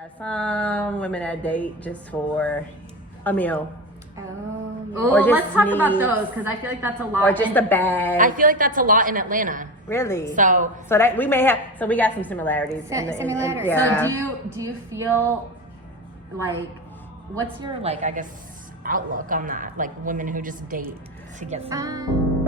Yeah, some women that date just for a meal. Oh, Or just let's talk about needs- those because I feel like that's a lot. Or just a bag. I feel like that's a lot in Atlanta. Really? So that we may have. So we got some similarities. Similarities. Yeah. So do you feel like what's your I guess outlook on that? Like women who just date to get some.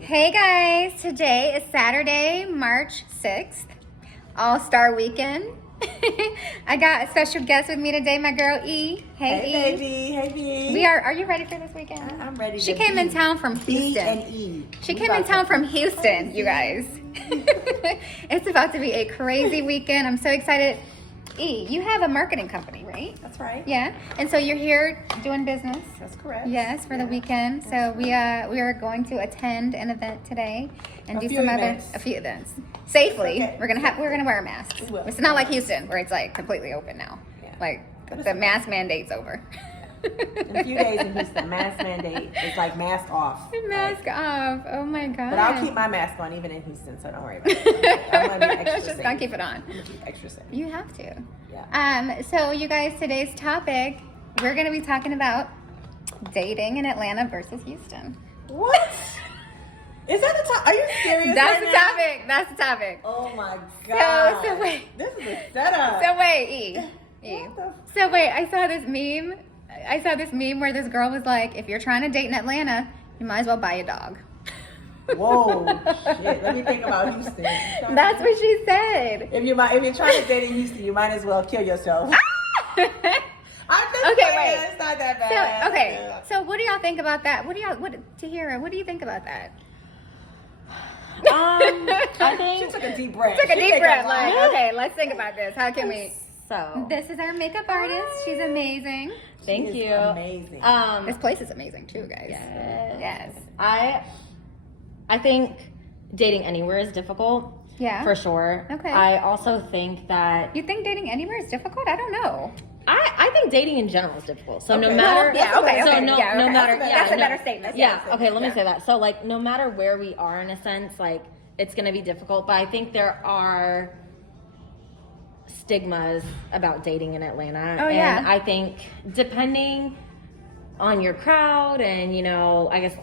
Hey guys, today is Saturday, March 6th, All-Star Weekend. I got a special guest with me today, my girl E. Hey E. baby. Hey, baby. Are you ready for this weekend? I'm ready. She to came be. in town from B Houston. and E. She came in town from Houston, you guys. It's about to be a crazy weekend. I'm so excited. E, you have a marketing company, right? That's right. Yeah. And so you're here doing business. That's correct. Yes, for the weekend. So we are going to attend an event today and do few some events. a few events safely. Okay. We're gonna wear masks. We will. It's not like Houston where it's like completely open now. Yeah. Like the mask mandate's over. In a few days in Houston, mask mandate is like mask off. Mask off. Oh my god. But I'll keep my mask on even in Houston, so don't worry about it. I'm gonna be extra Just safe. gonna keep it on. I'm gonna keep extra safe. You have to. Yeah. So you guys, today's topic, we're gonna be talking about dating in Atlanta versus Houston. What? Is that the topic? Are you serious? That's right the now? topic. That's the topic. Oh my god. So wait. This is a setup. So wait, E. What So wait, I saw this meme where this girl was like, if you're trying to date in Atlanta, you might as well buy a dog. Whoa, shit. Let me think about Houston. That's what she said. If you're trying to date in Houston, you might as well kill yourself. I'm just Okay, saying, wait. It's not that So bad. okay, so what do y'all think about that? What Tahira, what do you think about that? I She think took a deep breath. Took a She deep think breath, I'm like, lying. okay, let's think about this. How can we? so. This is our makeup artist. She's amazing. Thank She is you. Amazing. This place is amazing too, guys. Yes. I think dating anywhere is difficult. Yeah. For sure. Okay. I also think that You think dating anywhere is difficult? I don't know. I think dating in general is difficult. So no Okay. matter Well, yeah, okay, so okay, no yeah, no okay. matter That's yeah, a no- better statement. Yeah. Yeah. Okay. Let me Yeah. say that. So no matter where we are in a sense, it's gonna be difficult. But I think there are stigmas about dating in Atlanta. Oh, yeah. And I think depending on your crowd and I guess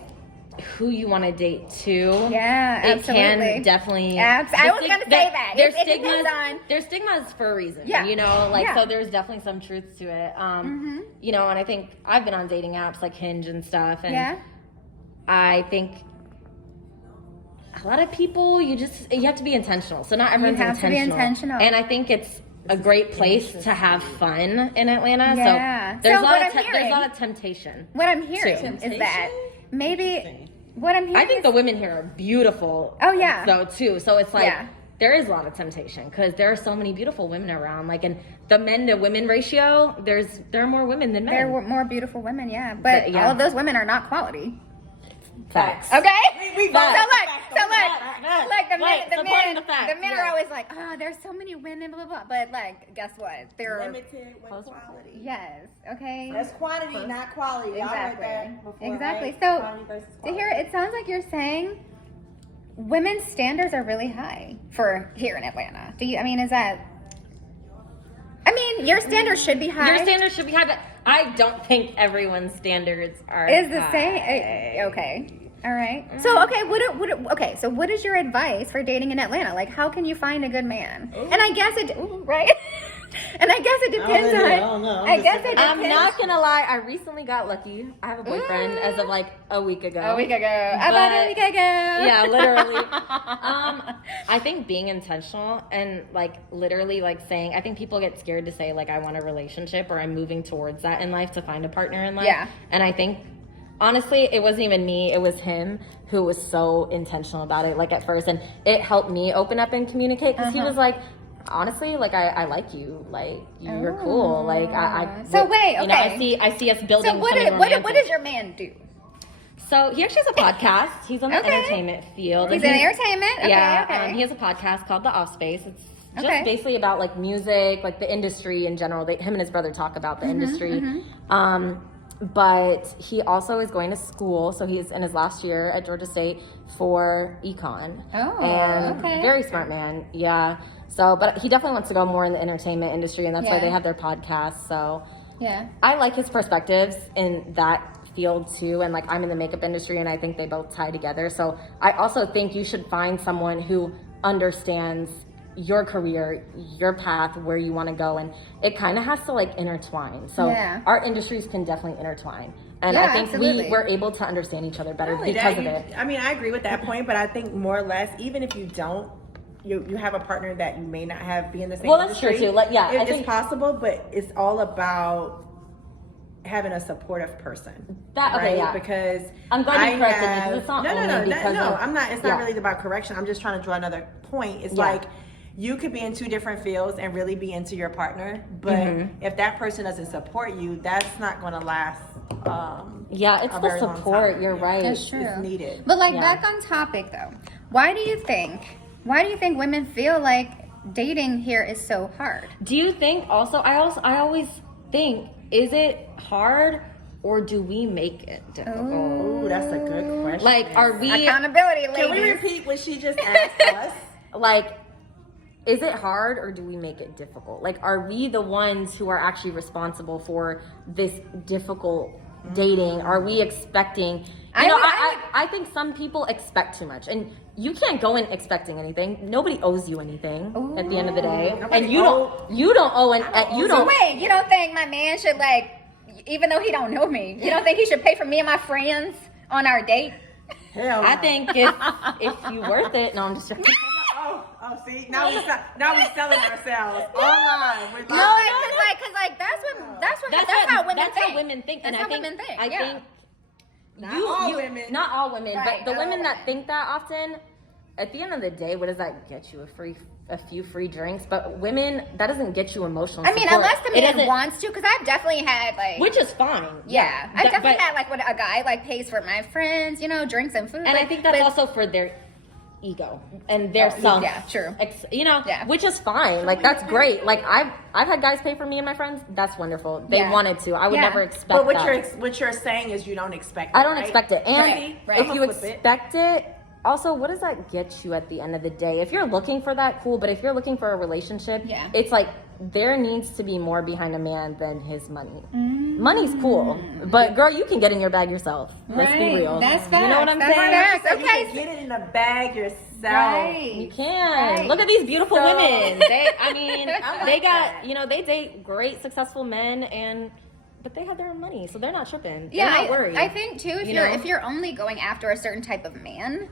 who you want to date too. Yeah, It absolutely. can definitely. I the was stig- gonna say there- that. There's It stigmas. depends on- There's stigmas for a reason. Yeah. Yeah. So there's definitely some truth to it. And I think I've been on dating apps like Hinge and stuff, and Yeah. I think a lot of people you have to be intentional. So not everyone's have to be intentional. and I think it's a great place to have fun in Atlanta. Yeah. So there's So a what lot of I'm there's a hearing- lot of temptation. What I'm hearing Temptation? is that maybe what I'm hearing. I think the women here are beautiful. Oh, yeah. So too. So it's like Yeah. there is a lot of temptation because there are so many beautiful women around. And the men to women ratio, there are more women than men. there were more beautiful women, yeah, but yeah. all of those women are not quality. Facts. Okay. We So both- look, Facts. the Right, supporting men, the facts, the men are always like, oh, there's so many women, blah blah blah. But guess what? They're Limited with quality. yes, okay. That's quantity, not quality. Y'all heard Exactly. that before, Exactly. right? So, Quantity versus To quality. hear it sounds like you're saying women's standards are really high for here in Atlanta. Is that? Your standards should be high. Your standards should be high, but I don't think everyone's standards are is the high. same. Okay. All right. So okay. So what is your advice for dating in Atlanta? Like, how can you find a good man? And I guess it right. And I guess it depends on. I don't know. I guess it depends. I'm not gonna lie. I recently got lucky. I have a boyfriend as of a week ago. A week ago. About a week ago. Yeah, literally. I think being intentional and literally saying, I think people get scared to say I want a relationship or I'm moving towards that in life to find a partner in life. Yeah. And I think honestly, it wasn't even me, it was him who was so intentional about it at first, and it helped me open up and communicate because he was like, honestly, I like you, you're cool, So wait, okay. I see us building. So what something does romantic. your man do? So he actually has a podcast. He's on the Okay. entertainment field. He's and in entertainment. Okay, yeah, okay. he has a podcast called The Off Space. It's just Okay. basically about like music, like the industry in general. Him and his brother talk about the Mm-hmm, industry. But he also is going to school, so he's in his last year at Georgia State for econ. Oh, and okay. very smart man. Yeah. So, but he definitely wants to go more in the entertainment industry, and that's why Yeah. they have their podcast. So, Yeah. I like his perspectives in that field too, and like I'm in the makeup industry, and I think they both tie together. So I also think you should find someone who understands your career, your path, where you want to go, and it kind of has to like intertwine. So Yeah. our industries can definitely intertwine, and Yeah, I think absolutely. we're able to understand each other better Not only because that, of it. I mean, I agree with that point, but I think more or less, even if you don't, you have a partner that you may not have be in the same Well, that's true, industry. too. Like, yeah, I it's think- possible, but it's all about having a supportive person. That- okay, right? yeah. Because I'm glad you I corrected me, 'cause have- it's not no, only because no. of- I'm not. It's not yeah. really about correction. I'm just trying to draw another point. It's Yeah. like you could be in two different fields and really be into your partner, but Mm-hmm. if that person doesn't support you, that's not going to last. Yeah, it's a the very long support. time. You're Yeah. right. That's true. It's needed. But like Yeah. back on topic though, why do you think women feel like dating here is so hard? Do you think also? I always think, is it hard or do we make it difficult? Ooh, that's a good question. Like, are we Accountability, ladies. Can we repeat what she just asked us? like? Is it hard or do we make it difficult? Like, are we the ones who are actually responsible for this difficult dating? Are we expecting? I think some people expect too much, and you can't go in expecting anything. Nobody owes you anything at the end of the day, Nobody and you don't owe an you So don't. wait, you don't think my man should like, even though he don't know me, you don't think he should pay for me and my friends on our date? Hell I no. think if you worth it. No, I'm just joking. Oh, see, now we selling ourselves online. We're No, cause that's how women that's think. how women think, and That's I how think women think, I yeah. think Not all women. not all women, Right, but the not all women that women. think that often, at the end of the day, what does that get you? A few free drinks, but women, that doesn't get you emotional I mean, support. unless the It man doesn't- wants to, because I've definitely had like, which is fine. yeah, I've That- definitely but- had like when a guy like pays for my friends, drinks and food. and I like, think that's but- also for their ego and their Oh, self. yeah, true. Yeah. Which is fine. Like, that's great. Like, I've had guys pay for me and my friends. That's wonderful. They Yeah. wanted to. I would Yeah. never expect But what that. you're saying is you don't expect it. I don't right? expect it. And Right. if you I'ma flip it. expect it, also, what does that get you at the end of the day? If you're looking for that, cool. But if you're looking for a relationship, Yeah. it's like there needs to be more behind a man than his money. Money's cool, but girl, you can get in your bag yourself. Let's be Right. real. That's You know what I'm facts. saying? That's facts. You Okay. can get it in a bag yourself. You can. Right. Look at these beautiful So- women. I mean, like they got, that. they date great, successful men, but they have their own money, so they're not tripping. Yeah, they're not worried. I think too, You know? if you're only going after a certain type of man,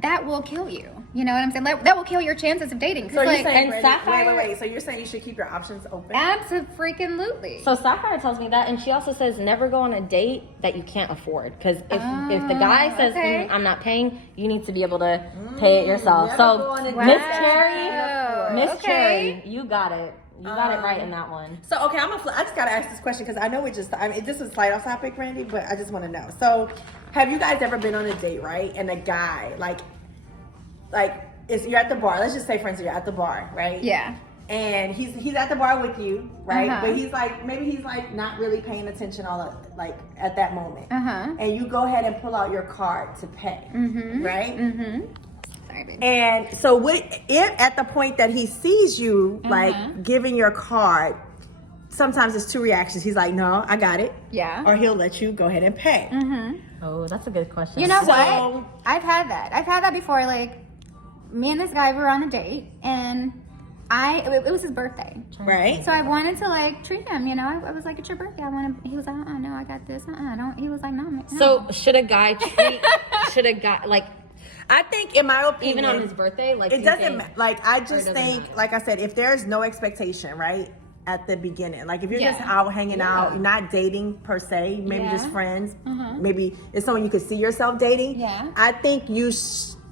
that will kill you. You know what I'm saying? That will kill your chances of dating. 'Cause, So you're like, saying, and Brandy, Sapphire- wait. So you're saying you should keep your options open? absolutely. So Sapphire tells me that, and she also says never go on a date that you can't afford. Because if the guy says okay. I'm not paying, you need to be able to pay it yourself. never So go on a date Miss that Cherry, Wow. Miss Okay. Cherry, you got it. You got it right in that one. So okay, I just gotta ask this question because I know this was slight off topic, Randy, but I just want to know. So, have you guys ever been on a date, right? And a guy you're at the bar. Let's just say, for instance, you're at the bar, right? Yeah. And he's at the bar with you, right? Uh-huh. But he's like not really paying attention at that moment. Uh-huh. And you go ahead and pull out your card to pay, right? Mm-hmm. Sorry, baby. And so if at the point that he sees you like giving your card, sometimes it's two reactions. He's like, no, I got it. Yeah. Or he'll let you go ahead and pay. Oh, that's a good question. You know So- what? I've had that before. Like, me and this guy were on a date, and it was his birthday. Right? So I wanted to like treat him, I was like, it's your birthday. He was like, no, I got this. Don't. He was like, no. So should a guy like I think, in my opinion, even on his birthday, like it do you doesn't think- matter. Like, I just doesn't think, matter? like I said, if there's no expectation, right, at the beginning, like if you're just Yeah. out hanging out, you're not dating per se, maybe just Yeah. friends, maybe it's someone you could see yourself dating. Yeah. I think you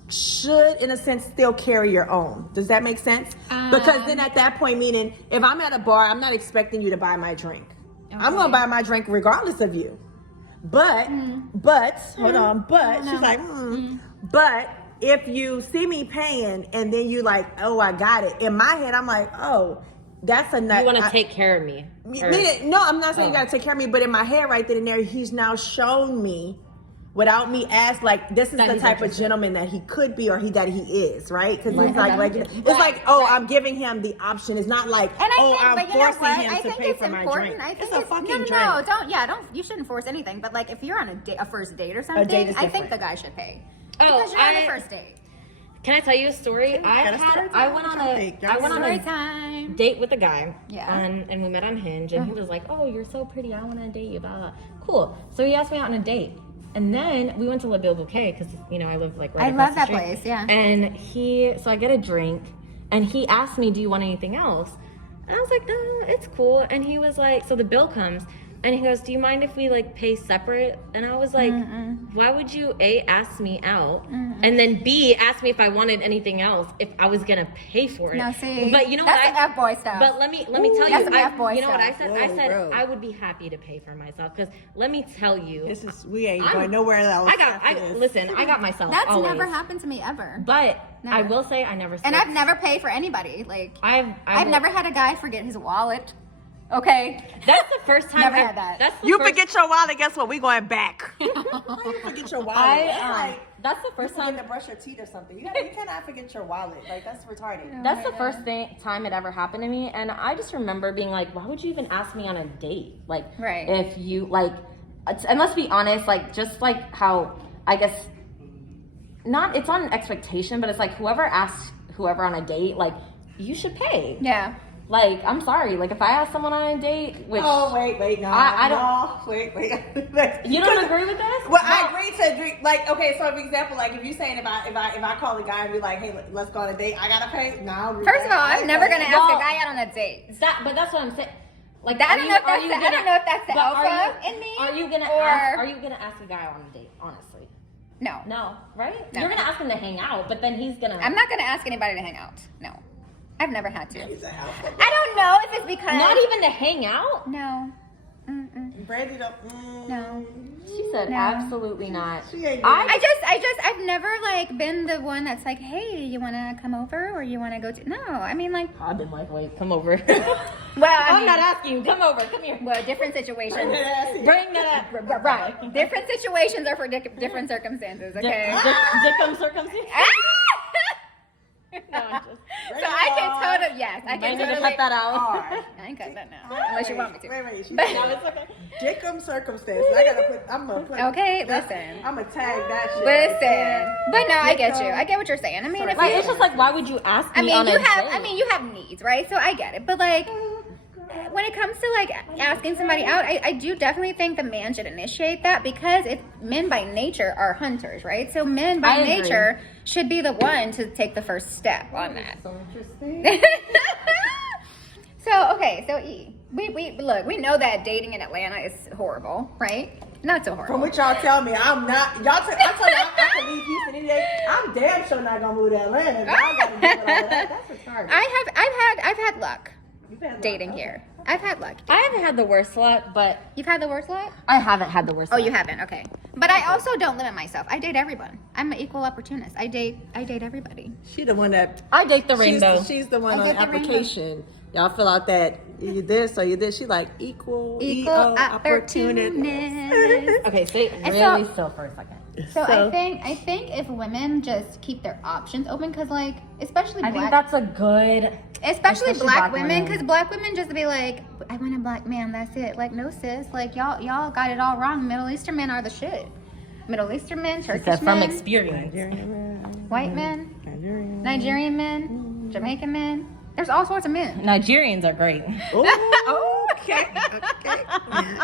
should, in a sense, still carry your own. Does that make sense? Because then at that point, meaning if I'm at a bar, I'm not expecting you to buy my drink. I'm going to buy my drink regardless of you. but hold on, but she's like, but if you see me paying and then you like, oh, I got it. In my head, I'm like, oh, that's a nut. You want to take care of me. No, I'm not saying you gotta take care of me, but in my head right then and there, he's now shown me without me ask, like, this is That the he's type of interested. gentleman that he could be or that he is, right? Because he's like it's like, oh, I'm giving him the option. It's not like, And I oh, think, I'm but you know forcing what? him I to think pay it's for my important. drink. I think It's a fucking no, drink. don't. You shouldn't force anything. But like, if you're on a first date or something, date is I think different. the guy should pay. Oh, Because you're on a first date. Can I tell you a story? I went on Story a time. date with a guy. Yeah. And we met on Hinge, and he was like, "Oh, you're so pretty. I want to date you." Blah, blah. Cool. So he asked me out on a date, and then we went to La Belle Bouquet because I live like right I across love the that street. place, yeah. And so I get a drink, and he asked me, "Do you want anything else?" And I was like, "No, it's cool." And he was like, so the bill comes. And he goes, "Do you mind if we like pay separate?" And I was like, "Why would you A, ask me out, and then B, ask me if I wanted anything else if I was gonna pay for it?" No, see, but you know that's what? some F-boy stuff. But let me tell That's you, some F-boy you know what I stuff. said? Whoa, I said bro. I would be happy to pay for myself because let me tell you, We ain't going nowhere else. listen, I got myself. That's always. never happened to me ever. But I Never. will say I never. And I've never paid for anybody. Like, I've never had a guy forget his wallet. Okay. That's the first time. Never had that. That's the You first, forget your wallet, guess what? We going back. You forget your wallet. That's the first time. to brush your teeth or something. You cannot forget your wallet. Like, that's retarded. That's the first time it ever happened to me, and I just remember being like, "Why would you even ask me on a date? Like, Right. if you like, and let's be honest, like, just like how I guess not, it's not an expectation, but it's like whoever asks whoever on a date, like, you should pay. Yeah. Like, I'm sorry, like if I ask someone on a date, which Oh, wait, no. I don't- No, wait. you don't agree with this? Well, No. I agree to agree. Like, okay, so for example, like if you saying if I call a guy and be like, hey, let's go on a date, I gotta pay. No. First of all, I'm never gonna ask Well, a guy out on a date. But that's what I'm saying. Like, I don't know if that's the but are alpha you- in me, Are you gonna or- are you gonna ask a guy out on a date? Honestly, No. no, right? No. You're gonna ask him to hang out, but then he's gonna. I'm not gonna ask anybody to hang out. No. I've never had to. He's a alpha. I don't know if it's because Not even to hang out. No. Mm-mm. Brandy don't. No. She said No. absolutely not. She ain't I've never like been the one that's like, hey, you wanna come over or you wanna go to? No, I mean like, I've been like, wait, come over. well, I I'm mean, not asking you. Come over. Come here. well, different situations. Bring that up. Right. Different situations are for different circumstances. Okay. Dickum circumstance. Ah! No, I'm just. So I can totally yes, I I can need to totally cut that out. Hard. I can cut that now, unless you want me to. Wait. She But- said, No, it's okay. Dickum circumstance. I'm gonna put. Okay, listen. I'm gonna tag that shit. Listen, but no, I get you. I get what you're saying. I mean, if Like, you, it's just like, why would you ask me I mean, on a you have, date? I mean, you have needs, right? So I get it. But like, when it comes to like asking somebody out, I do definitely think the man should initiate that because men by nature are hunters, right? So men by I agree. nature should be the one to take the first step on that. So interesting. So okay, so E, we look, we know that dating in Atlanta is horrible, right? Not so horrible. From what y'all tell me, I'm not. I tell you, I can leave Houston any day. I'm damn sure not gonna move to Atlanta. Y'all gotta do all that. That's retarded. I've had luck You've had dating luck. here. I've had luck. I haven't had the worst luck, but You've had the worst luck? I haven't had the worst Oh, luck. you haven't. Okay. But I also don't limit myself. I date everyone. I'm an equal opportunist. I date everybody. She the one that. I date the rainbow. She's the one I on get the the rainbow. application. Y'all fill out that you this or you this. She like equal opportunist. Okay, stay And really so- still for a second. So I think if women just keep their options open, because like especially I black, think that's a good. especially black black women, women. because black women just be like, I want a black man. That's it. Like no sis, like y'all got it all wrong. Middle Eastern men are the shit. Middle Eastern men, Turkish That's from men, experience. white men, Nigerian men, Jamaican men. There's all sorts of men. Nigerians are great. Okay.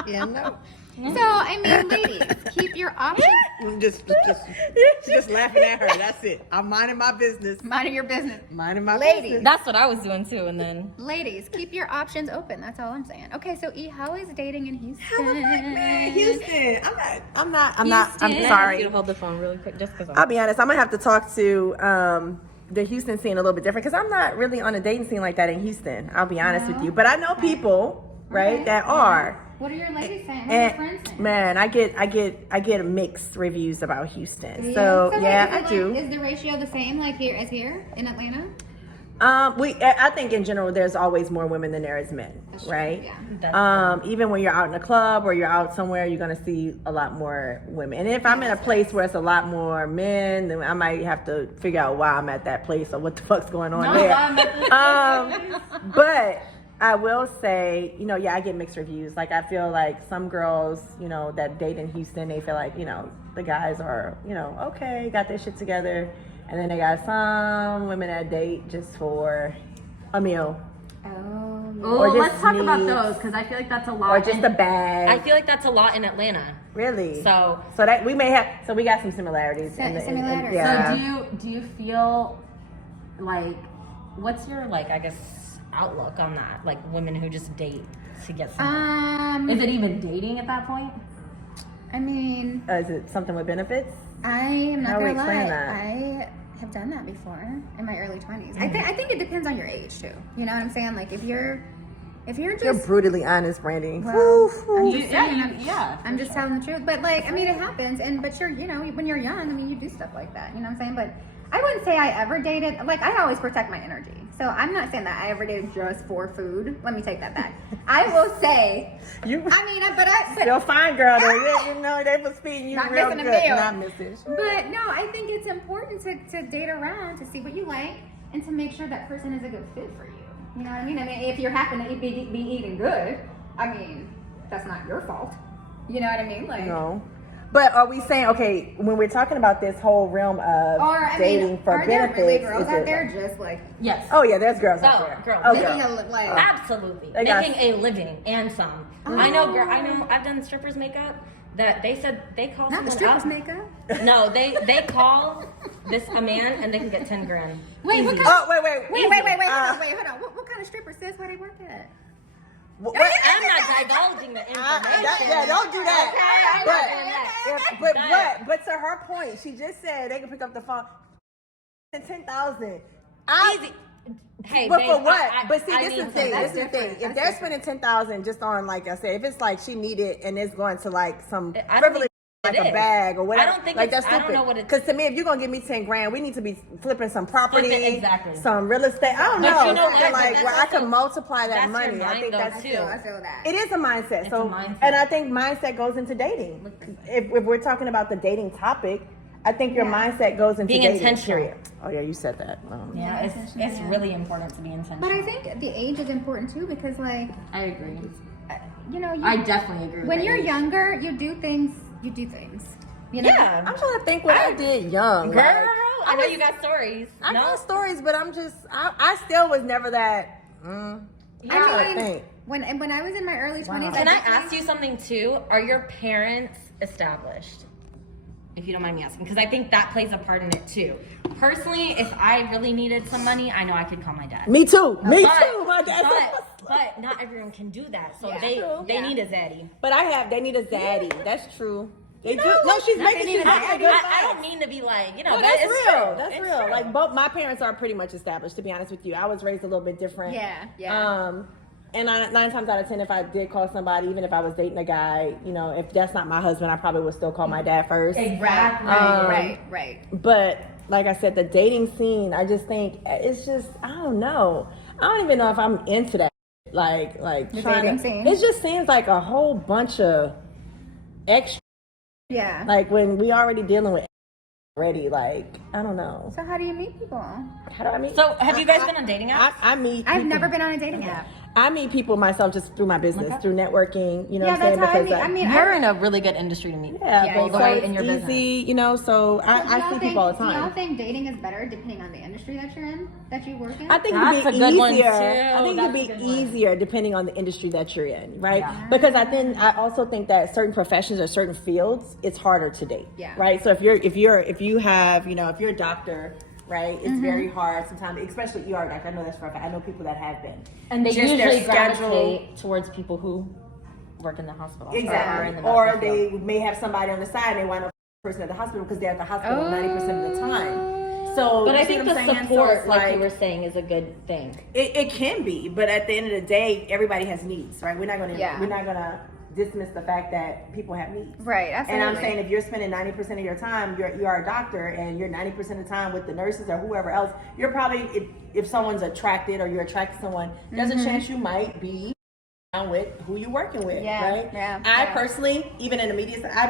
Yeah, no. So I mean, ladies, keep your options. Just laughing at her. That's it. I'm minding my business. Minding your business. Minding my Ladies. business. That's what I was doing too, and then Ladies, keep your options open. That's all I'm saying. Okay, so E, how is dating in Houston? I was like, man, Houston. I'm Houston. sorry. You hold the phone really quick, just because. I'll be honest. I'm gonna have to talk to the Houston scene a little bit different because I'm not really on a dating scene like that in Houston. I'll be honest with you, but I know people, right, that are. What are your ladies saying? What are your friends saying? Man, I get mixed reviews about Houston. Yeah. So wait, yeah, is I do. Is the ratio the same like here as here in Atlanta? I think in general there's always more women than there is men, right? Yeah. Even when you're out in a club or you're out somewhere, you're gonna see a lot more women. And if I'm in a place where it's a lot more men, then I might have to figure out why I'm at that place or what the fuck's going on there. But I will say, yeah, I get mixed reviews. Like I feel like some girls, that date in Houston, they feel like, the guys are, okay, got their shit together. And then they got some women that date just for a meal. Oh. Oh, just let's talk about needs- those because I feel like that's a lot. Or just a bag. I feel like that's a lot in Atlanta. Really? So that we may have. So we got some similarities. Similarities. Yeah. So do you feel like what's your I guess outlook on that? Like women who just date to get some. Is it even dating at that point? I mean, Is it something with benefits? I am not How we gonna lie. explain that? I have done that before in my early 20s. I think it depends on your age too. You know what I'm saying? Like if you're You're just brutally honest, Brandy. well, I'm You- just yeah, saying, you- yeah, I'm for just sure. telling the truth. But I mean, it happens. But you're, when you're young, I mean, you do stuff like that. You know what I'm saying? But I wouldn't say I ever dated. I always protect my energy. So I'm not saying that I ever dated just for food. Let me take that back. I will say. You I mean, but still fine, girl. Though. They was feeding you Not real missing a good. meal. Not missing. But no, I think it's important to date around to see what you like and to make sure that person is a good fit for you. You know what I mean? I mean, if you happen to be eating good, I mean, that's not your fault. You know what I mean? No. But are we saying, okay, when we're talking about this whole realm of dating for are there benefits, really girls is out it there just Yes. Oh yeah, there's girls out Oh, there. girls. Oh, making girls. Absolutely. They got- Making a living and some. Oh. I know I've done strippers makeup that they said they call not the someone strippers up. makeup. No, they call a man and they can get 10 grand. Wait, what Easy. kind Oh, wait. Wait, hold on. What kind of stripper says where they work at? What? I'm not divulging the information. Don't do that. Okay, But to her point, she just said they can pick up the phone. 10,000. Easy. Hey, But babe, for what? I See, need this is the some- thing. That's This is the thing. different. If That's they're spending 10,000 just on, like I said, if it's like she needed and it's going to like some I don't frivolous, think like it a is. bag or whatever, I don't think like it's- that's I stupid. don't know what it's- Because to me, if you're gonna give me 10 grand, we need to be flipping some property, Exactly. some real estate. I don't But know, you know something what? like That's where I also- can multiply that that's your money. I mind, think though, that's too. I feel that. It is a mindset. It's So, a mindset. and I think mindset goes into dating. If we're talking about the dating topic, I think your mindset goes into Being dating. intentional. Period. Oh yeah, you said that. Yeah, it's really important to be intentional. But I think the age is important too because, I agree. you definitely agree with when that you're age. younger, you do things. You know? Yeah. I'm trying to think what I did young. Girl, like, I know you got stories. I No? got stories, but I still was never that. I'm trying to think. when I was in my early 20s, Can I ask you something too? Are your parents established? If you don't mind me asking, because I think that plays a part in it too. Personally, if I really needed some money, I know I could call my dad. Me too. Me But- too. My dad. But not everyone can do that, so Yeah. they need a zaddy. But they need a zaddy. That's true. They do. No, No, she's not making they need a zaddy. good I don't vibes. mean to be like, No, but that's it's real. true. That's It's real. true. Like both my parents are pretty much established. To be honest with you, I was raised a little bit different. Yeah. And 9 times out of 10, if I did call somebody, even if I was dating a guy, if that's not my husband, I probably would still call my dad first. Exactly. Right. But like I said, the dating scene, I just think it's just, I don't know. I don't even know if I'm into that. Like The trying dating to, scene? it just seems like a whole bunch of extra. Yeah. Like when we already dealing with already, like, I don't know. So how do you meet people? How do I meet? So, have you guys been on dating apps? I meet. I've people- never been on a dating app. I meet people myself just through my business, Okay. through networking. You know Yeah, what I'm saying? that's how I Because mean. You're in a really good industry to meet. yeah, Yeah, but you so are it's in your easy, so So do I y'all see think, people all the do y'all time. think dating is better depending on the industry that you're in, that you work in? I think That's it could a be good one, easier. too. I think it That's could a good be one. easier depending on the industry that you're in, right? Yeah. Because I also think that certain professions or certain fields, it's harder to date. Yeah. Right. So if you're if you're a doctor, right, Mm-hmm. it's very hard sometimes, especially ER doctor. I know that's for a fact. I know people that have been. And they Just their usually schedule- gravitate towards people who work in the hospital. Exactly. Or Or in the medical they field. may have somebody on the side and they wind up person at the hospital because they're at the hospital 90% of the time. So, But you I see think what the I'm saying? So support, it's like you were saying, is a good thing. it can be, but at the end of the day, everybody has needs, right? We're not gonna dismiss the fact that people have needs. Right, absolutely. And I'm saying if you're spending 90% of your time, you are a doctor, and you're 90% of the time with the nurses or whoever else, you're probably, if someone's attracted or you're attracted to someone, there's a chance you might be with who you're working with, right? Yeah. I personally, even in the media, I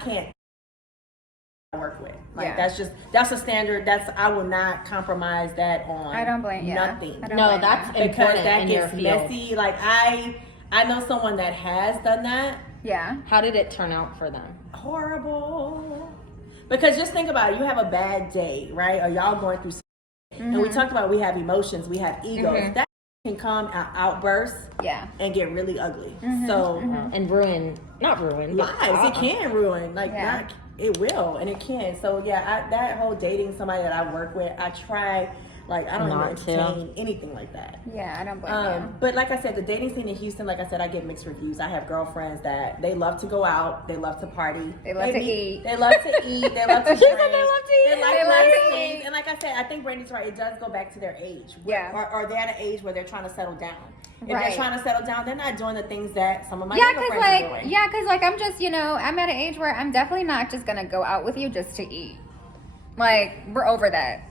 can't work with. Like that's a standard. I will not compromise that on. I don't blame nothing. No, that's because important that in gets your field. messy. Like I know someone that has done that. Yeah. How did it turn out for them? Horrible. Because just think about it. You have a bad day, right? Or y'all going through something. And we talked about we have emotions, we have egos. That can come outbursts and get really ugly. So And not ruin lives. It can ruin. It will, and it can. So that whole dating somebody that I work with, I try. Like, I don't even entertain anything like that. Yeah, I don't blame you. But like I said, the dating scene in Houston, like I said, I get mixed reviews. I have girlfriends that they love to go out, they love to party, They love to eat. they love to eat, they love to drink, They love to eat. they like They love nice to things. eat. And like I said, I think Brandy's right. It does go back to their age. Yeah. Or they're at an age where they're trying to settle down. If Right. they're trying to settle down, they're not doing the things that some of my Yeah, younger friends are doing. because I'm just, I'm at an age where I'm definitely not just gonna go out with you just to eat. Like, we're over that.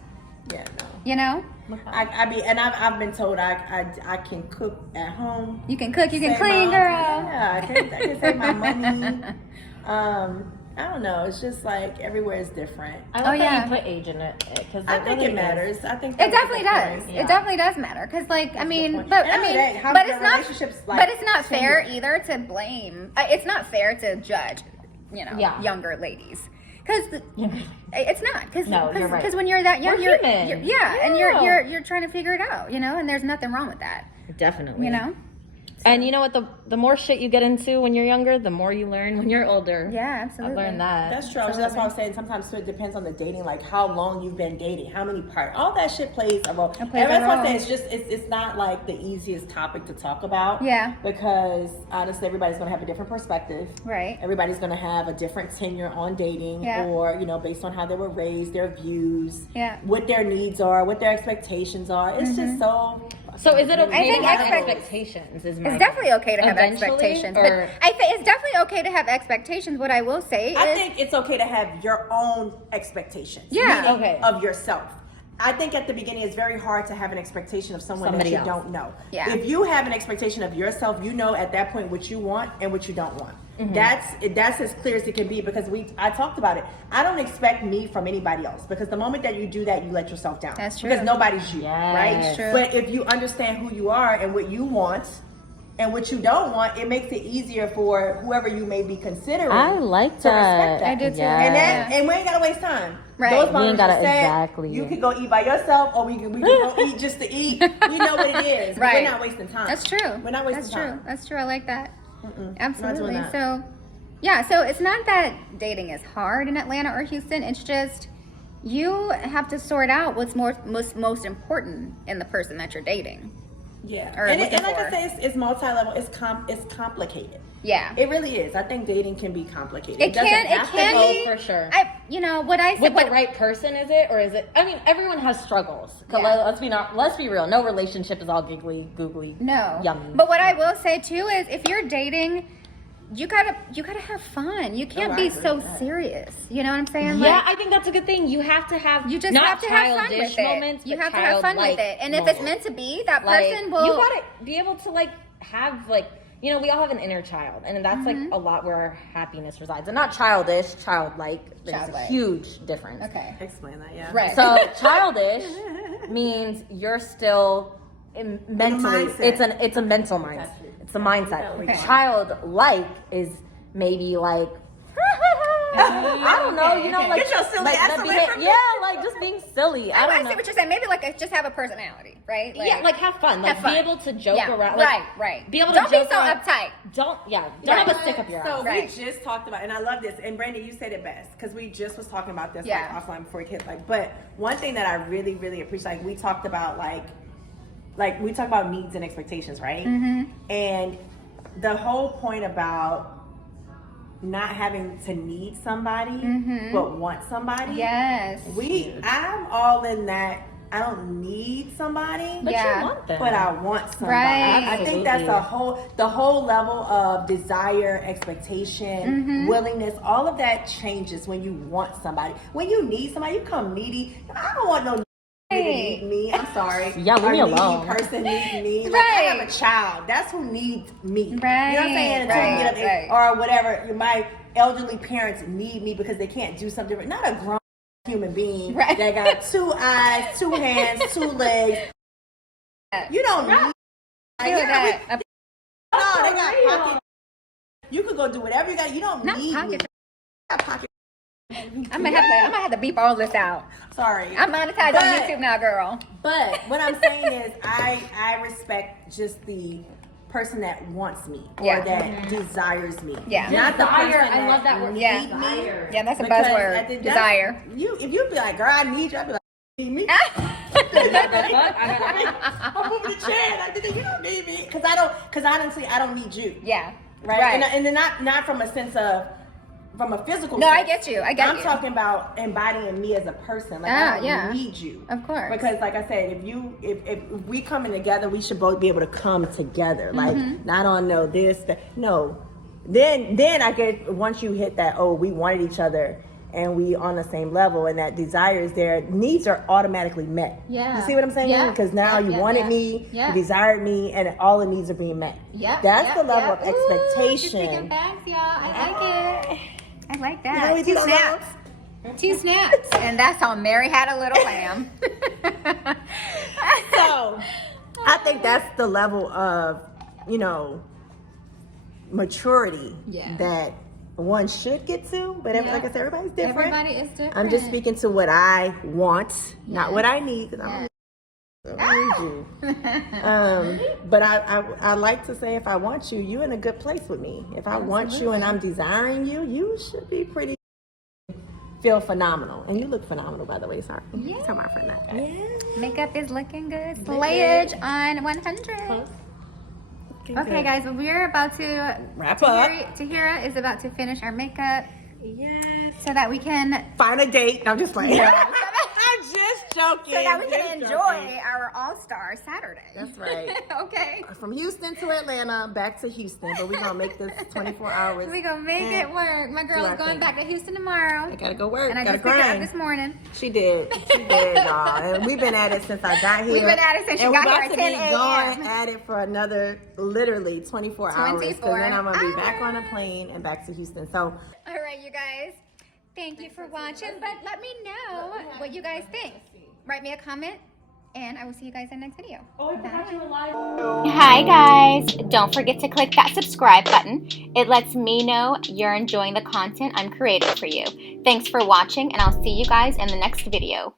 Yeah, no. You know? I've been told I can cook at home. You can cook, you can Save clean, my- girl. Yeah, I can save my money. I don't know. It's just like everywhere is different. I love that yeah. you put age in it because I think it matters. I think It definitely does. point. Yeah. It definitely does matter. Cause like, I mean, point. but At the end of the day, how but do it's your not, relationships, like, but it's not fair continue? either to blame. It's not fair to judge, Yeah. younger ladies. Cause it's not. Cause, No, you're right. Cause when you're that young, We're you're, human. and Yeah. you're trying to figure it out, and there's nothing wrong with that, Definitely. And you know what? The more shit you get into when you're younger, the more you learn when you're older. Yeah, absolutely. I've learned that. That's true. That's why I was saying sometimes it depends on the dating, like how long you've been dating, how many parts, all that shit plays a role. And plays a that's why I role. say it's not like the easiest topic to talk about. Yeah. Because honestly, everybody's gonna have a different perspective. Right. Everybody's gonna have a different tenure on dating, Yeah. or based on how they were raised, their views, Yeah. what their needs are, what their expectations are. It's just so. So is it okay think to have expect- expectations? Is my It's definitely okay to have Eventually, expectations, or- but I think it's definitely okay to have expectations. What I will say I is, think it's okay to have your own expectations. Yeah. meaning Okay. Of yourself. I think at the beginning it's very hard to have an expectation of someone Somebody that you else. don't know. Yeah. If you have an expectation of yourself, you know at that point what you want and what you don't want. Mm-hmm. That's as clear as it can be, because I talked about it. I don't expect me from anybody else, because the moment that you do that, you let yourself down. That's true. Because nobody's you, Yes. right? That's true. But if you understand who you are and what you want and what you don't want, it makes it easier for whoever you may be considering. I like to respect that. that. I do too. Yes. And we ain't gotta waste time. Right. Those We boundaries ain't gotta- are set. exactly. You could go eat by yourself, or we can go eat just to eat. We know what it is. Right. We're not wasting time. that's true. We're not wasting That's time. true. That's true. I like that. Not Absolutely. doing that. So, yeah. So it's not that dating is hard in Atlanta or Houston. It's just you have to sort out what's most important in the person that you're dating. Yeah. Or And looking like I for. say, it's multi-level. It's complicated. Yeah. It really is. I think dating can be complicated. It doesn't can have to be. be. for sure. What I said. With the right person, is it, or is it? I mean, everyone has struggles. 'Cause Yeah. let's be real. No relationship is all giggly, googly. No. Yummy. But what I will say too is, if you're dating, you gotta have fun. You can't I be agree so with that. serious. You know what I'm saying? Yeah, Like, I think that's a good thing. You have to have. you just not have to have fun childish with it. moments. You but have to have fun with childlike it. And if it's moments. meant to be, that Like, person will. you gotta be able to have we all have an inner child, and that's a lot where our happiness resides, and not childish, childlike. There's Childlike. a huge difference. Okay. Explain that, yeah. Right. So childish means you're still mentally. mindset. It's a mental mindset. It's a mindset. Okay. Childlike is maybe like. I don't know, like Get your silly like ass the away beha- from me. yeah, like just being silly. I I don't know. see what you're saying. Maybe just have a personality, right? Yeah, like have fun. Like have fun. be able to joke Yeah, around. Like, right. Be able Don't to be joke so around. uptight. Don't Right. have a stick up your So ass. Right. we just talked about, and I love this, and Brandon, you said it best, because we just was talking about this Yeah. offline before we hit but one thing that I really, really appreciate, we talked about like we talked about needs and expectations, right? Mm-hmm. And the whole point about not having to need somebody but want somebody. Yes. I'm all in that I don't need somebody. But Yeah. you want them. But I want somebody. Right. I think that's the whole level of desire, expectation, willingness. All of that changes when you want somebody. When you need somebody, you come needy. I don't want no nigga to need me. I'm sorry. Yeah, leave me A alone. needy person needs me. Like, I have a child. That's who needs me. Right, You know what I'm saying? Until you get up right. or whatever. My elderly parents need me because they can't do something different. Not a grown human being Right. that got 2 eyes, 2 hands, 2 legs. You don't need. Feel that. No, they got pocket. You could go do whatever you got. You don't Not need me. pocket. Got pocket. I'm gonna have to beep all this out. Sorry. I'm monetized on YouTube now, girl. But what I'm saying is, I respect just the person that wants me or Yeah. that desires me. Yeah. Not the person Desire, that I love that word. need Yeah. me. Yeah, that's a Because I buzzword. think Desire. If you be like, girl, I need you, I'd be like, you need me. I'm moving the chair. Like, you don't need me. Because honestly, I don't need you. Yeah. Right. And then not from a sense of, from a physical No, sense. I get you. I get I'm you. talking about embodying me as a person. Like, I don't need you. Of course. Because like I said, if we coming together, we should both be able to come together. Like, not on no this, that. No. Then I get, once you hit that, oh, we wanted each other and we on the same level and that desire is there, needs are automatically met. Yeah. You see what I'm saying? Yeah. Because now you wanted me, Yeah. you desired me, and all the needs are being met. Yep. That's the level of Ooh, she's expectation. speaking facts, y'all. I like it. I like You know, that. we 2 do snaps. 2 snaps. And that's on Mary Had a Little Lamb. So I think that's the level of, maturity Yeah. that one should get to. But Yeah. like I said, everybody's different. Everybody is different. I'm just speaking to what I want, not what I need, because I don't need you. But I like to say, if I want you, you in a good place with me. If I want you and I'm desiring you, you should be feel phenomenal. And you look phenomenal, by the way. Sorry. Yeah. Tell my friend that. Yeah. Makeup is looking good. Slayage on 100. Okay, guys, well, we're about to Wrap up. Tahira is about to finish our makeup Yes. so that we can Find a date. I'm just playing. I'm just joking. so that we can Just enjoy joking. our All-Star Saturday. That's right. Okay. From Houston to Atlanta, back to Houston, but we're gonna make this 24 hours. We gonna make it work. My girl our is going thing. back to Houston tomorrow. I gotta go work. And I gotta just picked her up grind. this morning. She did, y'all. And we've been at it since I got here. We've been at it since you and got we're here about at to 10 be a.m. going at it for another, literally 24 hours. Because 24 then I'm gonna be back on a plane and back to Houston. So All right, you guys. Thank you for watching, but let me know what you guys think. Write me a comment, and I will see you guys in the next video. Hi guys! Don't forget to click that subscribe button. It lets me know you're enjoying the content I'm creating for you. Thanks for watching, and I'll see you guys in the next video.